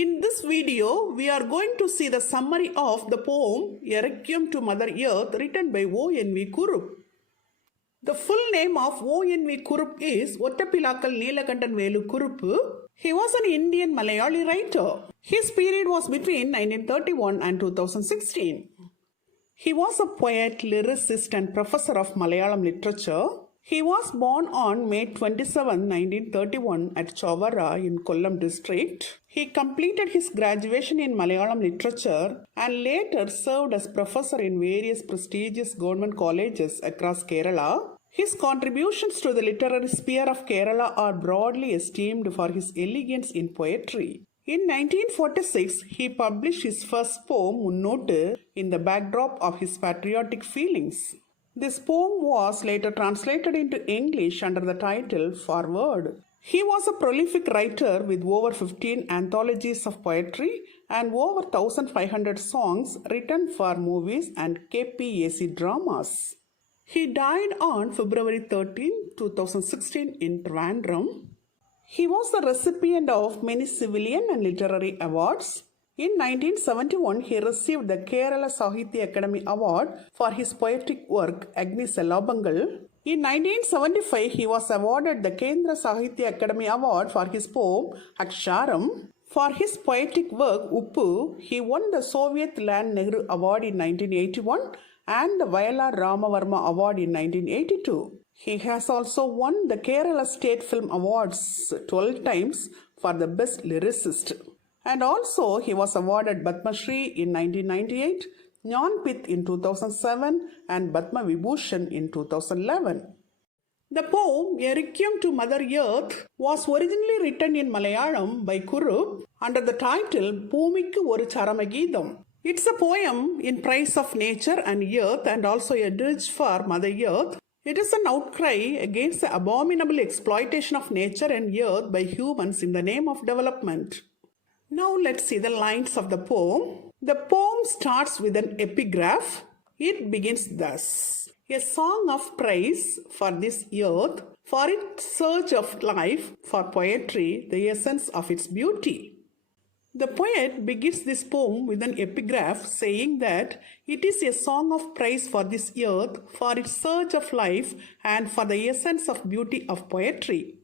In this video, we are going to see the summary of the poem A Requiem to Mother Earth written by O.N.V.Kurup. The full name of O.N.V.Kurup is Ottapilakkal Neelakandan Velu Kurup. He was an Indian Malayali writer. His period was between 1931 and 2016. He was a poet, lyricist and professor of Malayalam literature. He was born on May 27, 1931 at Chavara in Kollam district. He completed his graduation in Malayalam literature and later served as professor in various prestigious government colleges across Kerala. His contributions to the literary sphere of Kerala are broadly esteemed for his elegance in poetry. In 1946, he published his first poem, Munnotu, in the backdrop of his patriotic feelings. This poem was later translated into English under the title Forward. He was a prolific writer with over 15 anthologies of poetry and over 1,500 songs written for movies and KPAC dramas. He died on February 13, 2016 in Trivandrum. He was the recipient of many civilian and literary awards. In 1971, he received the Kerala Sahitya Academy Award for his poetic work Agni Selabangal. In 1975, he was awarded the Kendra Sahitya Academy Award for his poem Aksharam. For his poetic work Uppu, he won the Soviet Land Nehru Award in 1981 and the Vayala Ramavarma Award in 1982. He has also won the Kerala State Film Awards 12 times for the Best Lyricist. And also he was awarded Padma Shri in 1998, Jnanpith in 2007 and Padma Vibhushan in 2011. The poem A Requiem to Mother Earth was originally written in Malayalam by Kurup under the title Bhumikku Oru Charamagidam. It's a poem in praise of nature and earth and also a dirge for Mother Earth. It is an outcry against the abominable exploitation of nature and earth by humans in the name of development. Now let's see the lines of the poem. The poem starts with an epigraph. It begins thus: a song of praise for this earth, for its surge of life, for poetry, the essence of its beauty. The poet begins this poem with an epigraph saying that it is a song of praise for this earth, for its surge of life, and for the essence of beauty of poetry.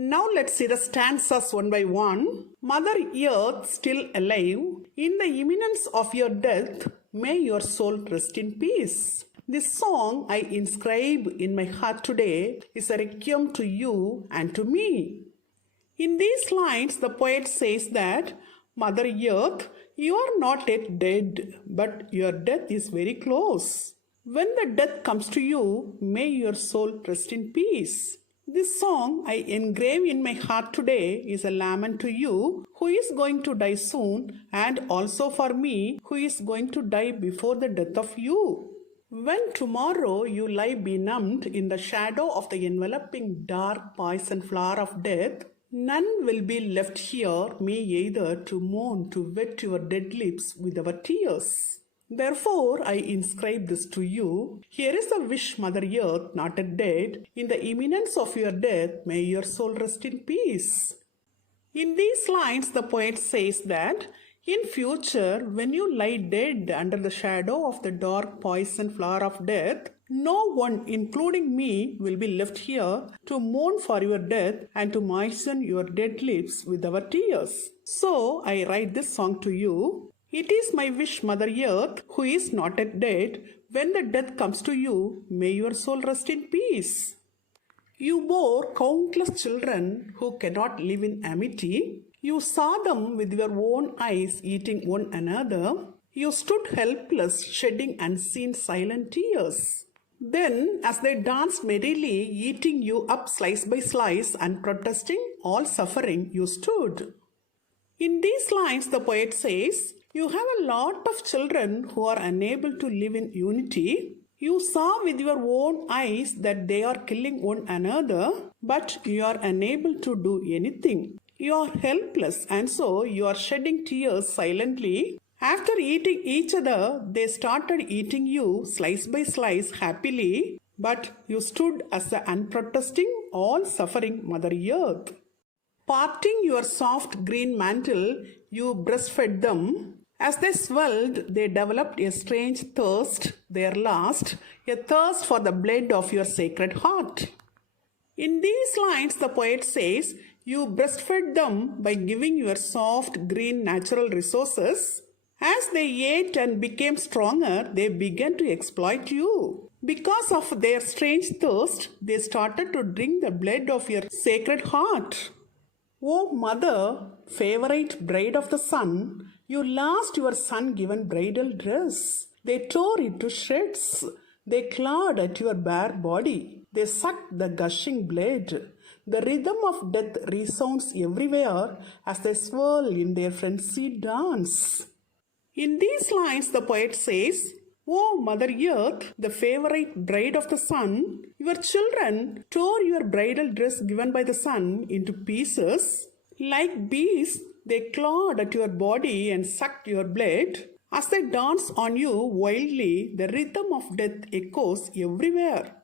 Now let's see the stanzas one by one. Mother Earth, still alive, in the imminence of your death, may your soul rest in peace. This song I inscribe in my heart today is a requiem to you and to me. In these lines, the poet says that, Mother Earth, you are not yet dead, but your death is very close. When the death comes to you, may your soul rest in peace. This song I engrave in my heart today is a lament to you who is going to die soon and also for me who is going to die before the death of you. When tomorrow you lie benumbed in the shadow of the enveloping dark poison flower of death, none will be left here, me either to mourn to wet your dead lips with our tears. Therefore, I inscribe this to you. Here is a wish, Mother Earth, not yet dead. In the imminence of your death, may your soul rest in peace. In these lines, the poet says that, in future, when you lie dead under the shadow of the dark poison flower of death, no one, including me, will be left here to mourn for your death and to moisten your dead lips with our tears. So, I write this song to you. It is my wish, Mother Earth, who is not yet dead, when the death comes to you, may your soul rest in peace. You bore countless children who cannot live in amity. You saw them with your own eyes eating one another. You stood helpless, shedding unseen silent tears. Then, as they danced merrily, eating you up slice by slice and protesting all suffering, you stood. In these lines, the poet says, you have a lot of children who are unable to live in unity. You saw with your own eyes that they are killing one another, but you are unable to do anything. You are helpless and so you are shedding tears silently. After eating each other, they started eating you slice by slice happily, but you stood as the unprotesting, all-suffering Mother Earth. Parting your soft green mantle, you breastfed them. As they swelled, they developed a strange thirst, their last, a thirst for the blood of your sacred heart. In these lines, the poet says, you breastfed them by giving your soft green natural resources. As they ate and became stronger, they began to exploit you. Because of their strange thirst, they started to drink the blood of your sacred heart. O mother, favorite bride of the sun, you lost your sun-given bridal dress. They tore it to shreds. They clawed at your bare body. They sucked the gushing blood. The rhythm of death resounds everywhere as they swirl in their frenzied dance. In these lines, the poet says, O Mother Earth, the favorite bride of the sun, your children tore your bridal dress given by the sun into pieces. Like bees, they clawed at your body and sucked your blood. As they dance on you wildly, the rhythm of death echoes everywhere.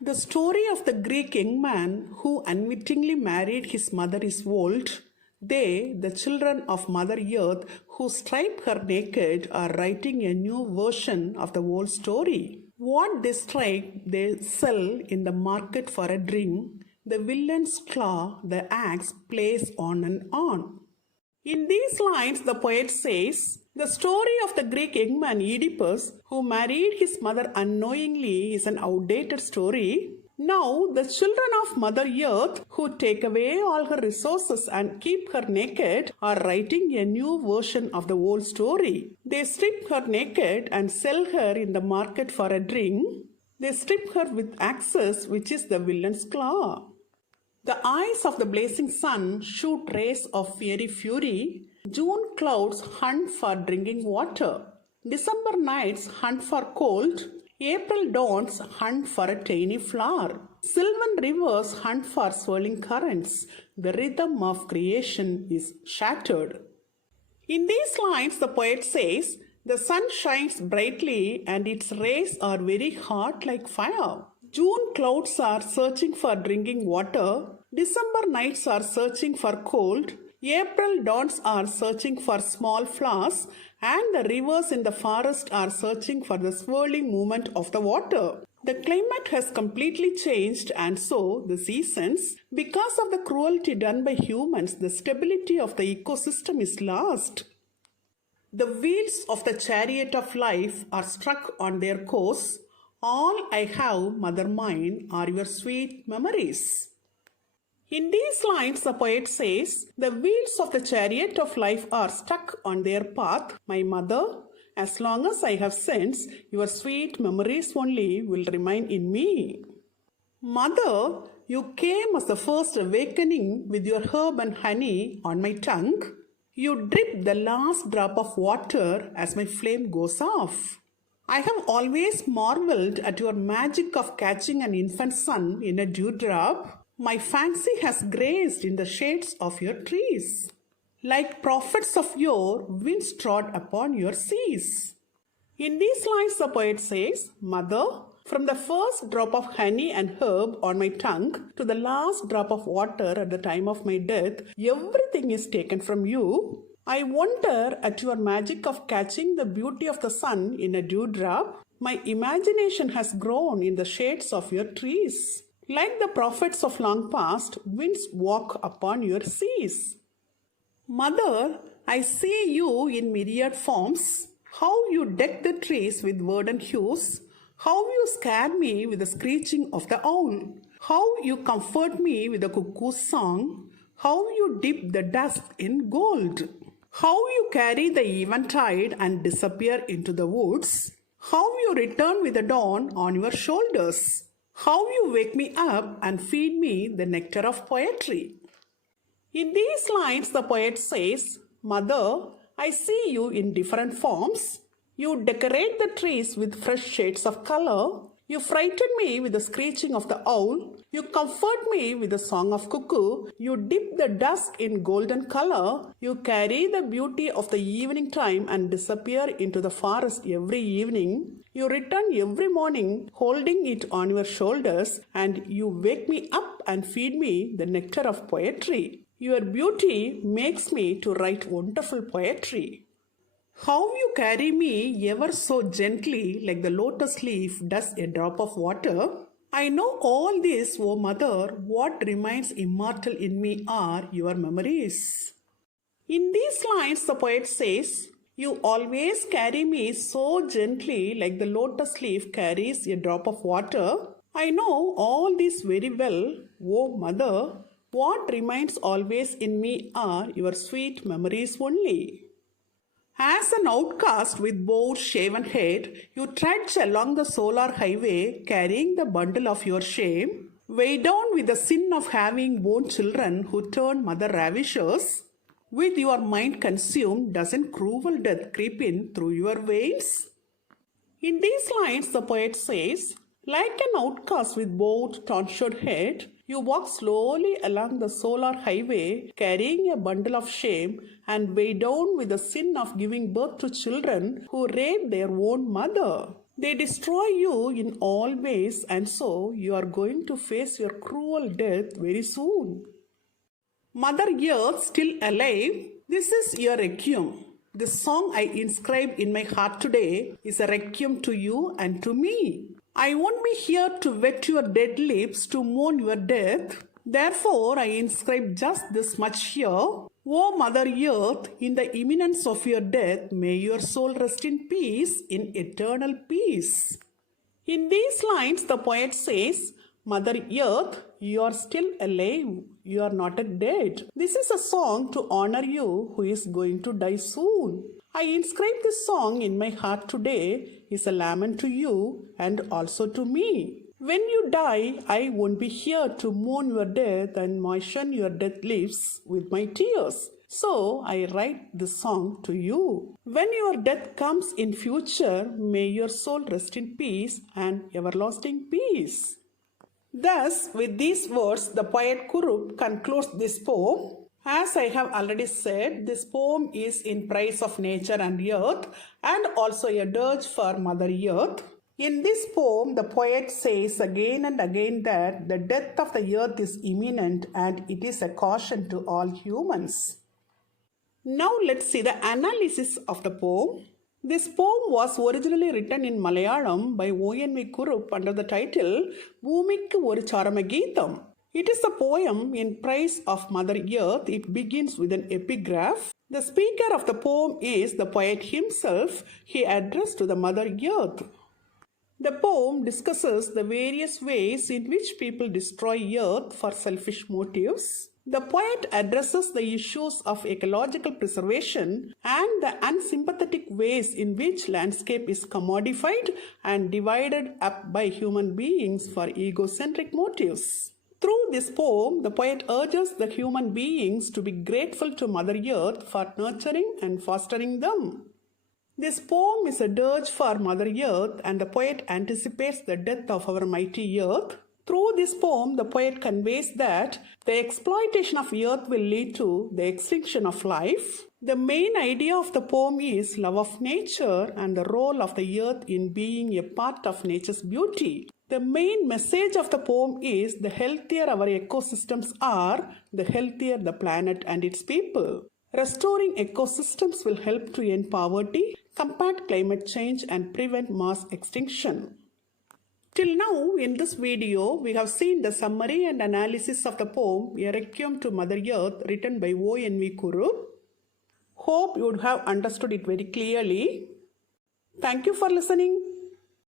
The story of the Greek young man who unwittingly married his mother is old. They, the children of Mother Earth who stripe her naked, are writing a new version of the old story. What they strike, they sell in the market for a drink. The villain's claw, the axe, plays on and on. In these lines, the poet says, the story of the Greek young man Oedipus, who married his mother unknowingly, is an outdated story. Now, the children of Mother Earth, who take away all her resources and keep her naked, are writing a new version of the old story. They strip her naked and sell her in the market for a drink. They strip her with axes, which is the villain's claw. The eyes of the blazing sun shoot rays of fiery fury. June clouds hunt for drinking water. December nights hunt for cold. April dawns hunt for a tiny flower. Sylvan rivers hunt for swirling currents. The rhythm of creation is shattered. In these lines, the poet says, the sun shines brightly and its rays are very hot like fire. June clouds are searching for drinking water. December nights are searching for cold. April dawns are searching for small flowers, and the rivers in the forest are searching for the swirling movement of the water. The climate has completely changed, and so the seasons. Because of the cruelty done by humans, the stability of the ecosystem is lost. The wheels of the chariot of life are struck on their course. All I have, mother mine, are your sweet memories. In these lines, the poet says, the wheels of the chariot of life are stuck on their path. My mother, as long as I have sense, your sweet memories only will remain in me. Mother, you came as the first awakening with your herb and honey on my tongue. You drip the last drop of water as my flame goes off. I have always marveled at your magic of catching an infant sun in a dewdrop. My fancy has grazed in the shades of your trees. Like prophets of yore, winds trod upon your seas. In these lines, the poet says, Mother, from the first drop of honey and herb on my tongue to the last drop of water at the time of my death, everything is taken from you. I wonder at your magic of catching the beauty of the sun in a dewdrop. My imagination has grown in the shades of your trees. Like the prophets of long past, winds walk upon your seas. Mother, I see you in myriad forms. How you deck the trees with verdant hues. How you scare me with the screeching of the owl. How you comfort me with the cuckoo's song. How you dip the dusk in gold. How you carry the eventide and disappear into the woods. How you return with the dawn on your shoulders. How you wake me up and feed me the nectar of poetry. In these lines, the poet says, Mother, I see you in different forms. You decorate the trees with fresh shades of color. You frighten me with the screeching of the owl. You comfort me with the song of cuckoo. You dip the dusk in golden color. You carry the beauty of the evening time and disappear into the forest every evening. You return every morning holding it on your shoulders, and you wake me up and feed me the nectar of poetry. Your beauty makes me to write wonderful poetry. How you carry me ever so gently like the lotus leaf does a drop of water. I know all this, O Mother, what remains immortal in me are your memories. In these lines, the poet says, you always carry me so gently like the lotus leaf carries a drop of water. I know all this very well, O Mother. What remains always in me are your sweet memories only. As an outcast with bowed shaven head, you trudge along the solar highway carrying the bundle of your shame, weighed down with the sin of having born children who turn mother ravishers. With your mind consumed, doesn't cruel death creep in through your veins? In these lines, the poet says, like an outcast with bowed, tonsured head, you walk slowly along the solar highway, carrying a bundle of shame and weighed down with the sin of giving birth to children who rape their own mother. They destroy you in all ways, and so you are going to face your cruel death very soon. Mother Earth still alive, this is your requiem. The song I inscribe in my heart today is a requiem to you and to me. I won't be here to wet your dead lips to mourn your death. Therefore, I inscribe just this much here. O Mother Earth, in the imminence of your death, may your soul rest in peace, in eternal peace. In these lines, the poet says, Mother Earth, you are still alive. You are not dead. This is a song to honor you who is going to die soon. I inscribe this song in my heart today is a lament to you and also to me. When you die, I won't be here to mourn your death and moisten your death lips with my tears. So I write this song to you. When your death comes in future, may your soul rest in peace and everlasting peace. Thus, with these words, the poet Kurup concludes this poem. As I have already said, this poem is in praise of nature and earth and also a dirge for Mother Earth. In this poem, the poet says again and again that the death of the earth is imminent and it is a caution to all humans. Now let's see the analysis of the poem. This poem was originally written in Malayalam by O.N.V.Kurup under the title Bhumikku Oru Charamageetham. It is a poem in praise of Mother Earth. It begins with an epigraph. The speaker of the poem is the poet himself. He addressed to the Mother Earth. The poem discusses the various ways in which people destroy Earth for selfish motives. The poet addresses the issues of ecological preservation and the unsympathetic ways in which landscape is commodified and divided up by human beings for egocentric motives. Through this poem, the poet urges the human beings to be grateful to Mother Earth for nurturing and fostering them. This poem is a dirge for Mother Earth, and the poet anticipates the death of our mighty Earth. Through this poem, the poet conveys that the exploitation of Earth will lead to the extinction of life. The main idea of the poem is love of nature and the role of the Earth in being a part of nature's beauty. The main message of the poem is the healthier our ecosystems are, the healthier the planet and its people. Restoring ecosystems will help to end poverty, combat climate change, and prevent mass extinction. Till now, in this video, we have seen the summary and analysis of the poem A Requiem to Mother Earth written by O.N.V.Kurup. Hope you would have understood it very clearly. Thank you for listening.